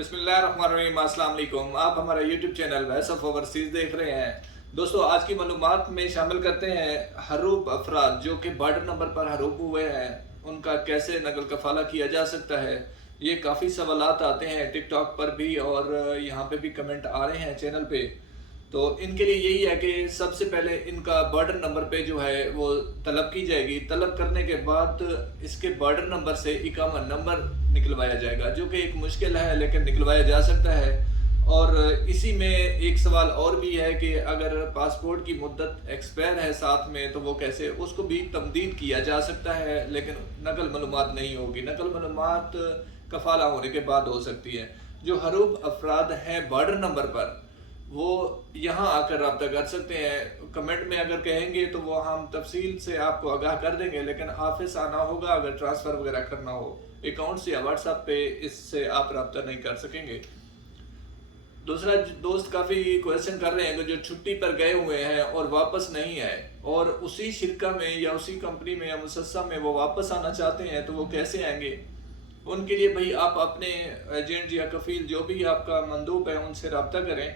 बिस्मिल्लाहिर्रहमानिर्रहीम। अस्सलाम वालेकुम। आप हमारा YouTube channel voice of overseas देख रहे हैं। दोस्तों, आज की मालूमात में शामिल करते हैं हरूब अफराद जो कि बॉर्डर नंबर पर हरूब हुए हैं, उनका कैसे नकल कफाला किया जा सकता है। ये काफ़ी सवालात आते हैं टिकटॉक पर भी और यहाँ पे भी कमेंट आ रहे हैं चैनल पे। तो इनके लिए यही है कि सबसे पहले इनका बॉर्डर नंबर पे जो है वो तलब की जाएगी। तलब करने के बाद इसके बॉर्डर नंबर से इकामा नंबर निकलवाया जाएगा, जो कि एक मुश्किल है लेकिन निकलवाया जा सकता है। और इसी में एक सवाल और भी है कि अगर पासपोर्ट की मुद्दत एक्सपायर है साथ में, तो वो कैसे उसको भी तमदीद किया जा सकता है, लेकिन नकल मालूमात नहीं होगी। नकल मालूमात कफाला होने के बाद हो सकती है। जो हरूब अफराद हैं बॉर्डर नंबर पर, वो यहाँ आकर रब्ता कर सकते हैं। कमेंट में अगर कहेंगे तो वो हम तफसील से आपको आगाह कर देंगे, लेकिन ऑफिस आना होगा अगर ट्रांसफ़र वगैरह करना हो। अकाउंट से या व्हाट्सएप पे इससे आप रब्ता नहीं कर सकेंगे। दूसरा, दोस्त काफ़ी क्वेश्चन कर रहे हैं कि जो छुट्टी पर गए हुए हैं और वापस नहीं आए और उसी शिरका में या उसी कंपनी में या मुसस्सा में वो वापस आना चाहते हैं, तो वो कैसे आएंगे। उनके लिए भाई आप अपने एजेंट या कफील जो भी आपका मंदूब है उनसे रब्ता करें।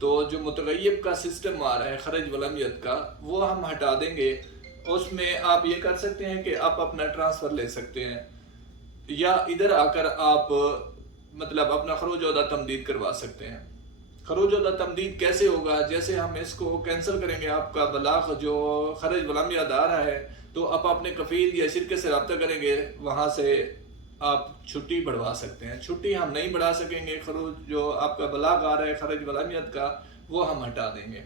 तो जो मुतगय्यब का सिस्टम आ रहा है खरज वलमियत का, वो हम हटा देंगे। उसमें आप ये कर सकते हैं कि आप अपना ट्रांसफ़र ले सकते हैं या इधर आकर आप मतलब अपना खरोज अदा तमदीद करवा सकते हैं। खरोज अदा तमदीद कैसे होगा, जैसे हम इसको कैंसिल करेंगे, आपका बलाग जो खरज वलमियत आ रहा है, तो आप अपने कफील या शिरके से रब्ता करेंगे, वहाँ से आप छुट्टी बढ़वा सकते हैं। छुट्टी हम नहीं बढ़ा सकेंगे। खरोज जो आपका बलाग आ रहा है खरज वलामियत का, वो हम हटा देंगे।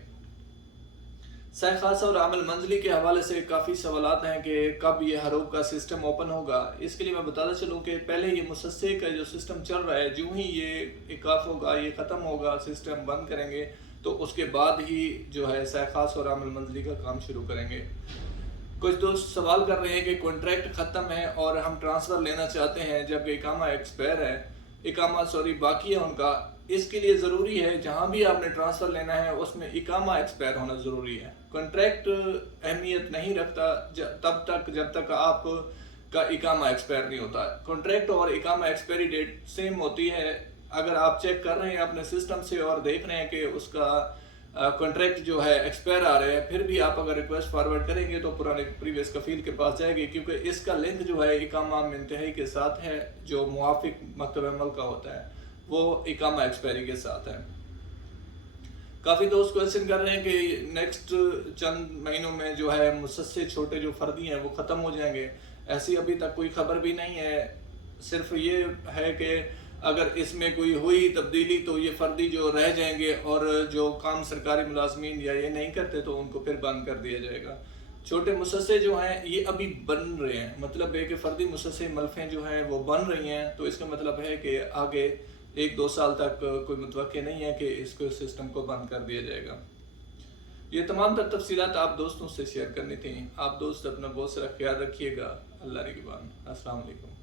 सह खासा और आमल मंजली के हवाले से काफ़ी सवालात हैं कि कब ये हरूब का सिस्टम ओपन होगा। इसके लिए मैं बताता चलूँ कि पहले ये मुसस्से का जो सिस्टम चल रहा है, जो ही ये इकाफ होगा, ये ख़त्म होगा, सिस्टम बंद करेंगे, तो उसके बाद ही जो है सह खास और आमल मंजली का काम शुरू करेंगे। कुछ दोस्त सवाल कर रहे हैं कि कॉन्ट्रैक्ट ख़त्म है और हम ट्रांसफ़र लेना चाहते हैं जबकि इकामा एक्सपायर है, इकामा बाकी है उनका। इसके लिए ज़रूरी है जहाँ भी आपने ट्रांसफ़र लेना है उसमें इकामा एक्सपायर होना ज़रूरी है। कॉन्ट्रैक्ट अहमियत नहीं रखता तब तक जब तक आप का इकामा एक्सपायर नहीं होता। कॉन्ट्रैक्ट और इकामा एक्सपायरी डेट सेम होती है। अगर आप चेक कर रहे हैं अपने सिस्टम से और देख रहे हैं कि उसका कॉन्ट्रैक्ट जो है एक्सपायर आ रहा है, फिर भी आप अगर रिक्वेस्ट फॉरवर्ड करेंगे तो पुराने प्रीवियस कफील के पास जाएगी, क्योंकि इसका लिंक जो है इकामा इंतहाई के साथ है, जो मुआफिक मकतब अमल का होता है वो इकामा एक्सपायरी के साथ है। काफ़ी दोस्त क्वेश्चन कर रहे हैं कि नेक्स्ट चंद महीनों में जो है मुसस्से छोटे जो फर्दी हैं वो ख़त्म हो जाएंगे। ऐसी अभी तक कोई खबर भी नहीं है। सिर्फ ये है कि अगर इसमें कोई हुई तब्दीली तो ये फर्दी जो रह जाएंगे, और जो काम सरकारी मुलाजमीन या ये नहीं करते तो उनको फिर बंद कर दिया जाएगा। छोटे मुसस्से जो हैं ये अभी बन रहे हैं, मतलब है कि फर्दी मुसस्से मल्फें जो हैं वो बन रही हैं, तो इसका मतलब है कि आगे 1-2 साल तक कोई मुतवक्के नहीं है कि इसको सिस्टम को बंद कर दिया जाएगा। ये तमाम तर तफसीलात आप दोस्तों से शेयर करनी थी। आप दोस्त अपना बहुत सारा ख्याल रखिएगा। अल्लाह निगहबान। अस्सलाम वालेकुम।